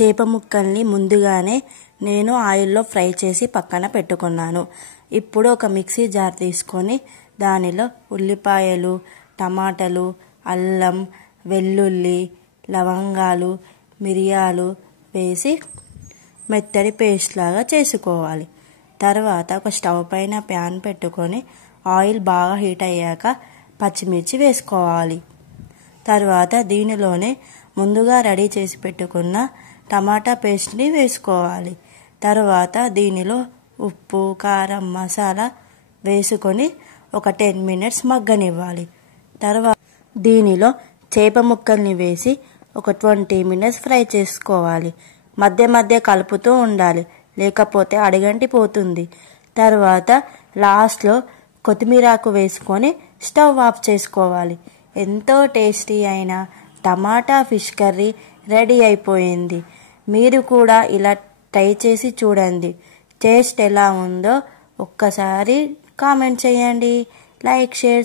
చేప ముక్కల్ని ముందుగానే నేను ఆయిల్లో ఫ్రై చేసి పక్కన పెట్టుకున్నాను. ఇప్పుడు ఒక మిక్సీ జార్ తీసుకొని దానిలో ఉల్లిపాయలు, టమాటాలు, అల్లం, వెల్లుల్లి, లవంగాలు, మిరియాలు వేసి మెత్తడి పేస్ట్ లాగా చేసుకోవాలి. తర్వాత ఒక స్టవ్ పైన ప్యాన్ పెట్టుకొని ఆయిల్ బాగా హీట్ అయ్యాక పచ్చిమిర్చి వేసుకోవాలి. తర్వాత దీనిలోనే ముందుగా రెడీ చేసి పెట్టుకున్న టమాటా పేస్ట్ని వేసుకోవాలి. తర్వాత దీనిలో ఉప్పు, కారం, మసాలా వేసుకొని ఒక 10 మినిట్స్ మగ్గనివ్వాలి. తర్వాత దీనిలో చేప ముక్కల్ని వేసి ఒక 20 మినిట్స్ ఫ్రై చేసుకోవాలి. మధ్య మధ్య కలుపుతూ ఉండాలి, లేకపోతే అడుగంటిపోతుంది. తర్వాత లాస్ట్లో కొత్తిమీరాకు వేసుకొని స్టవ్ ఆఫ్ చేసుకోవాలి. ఎంతో టేస్టీ అయిన టమాటా ఫిష్ కర్రీ రెడీ అయిపోయింది. మీరు కూడా ఇలా ట్రై చేసి చూడండి. టేస్ట్ ఎలా ఉందో ఒక్కసారి కామెంట్ చేయండి. Like, share,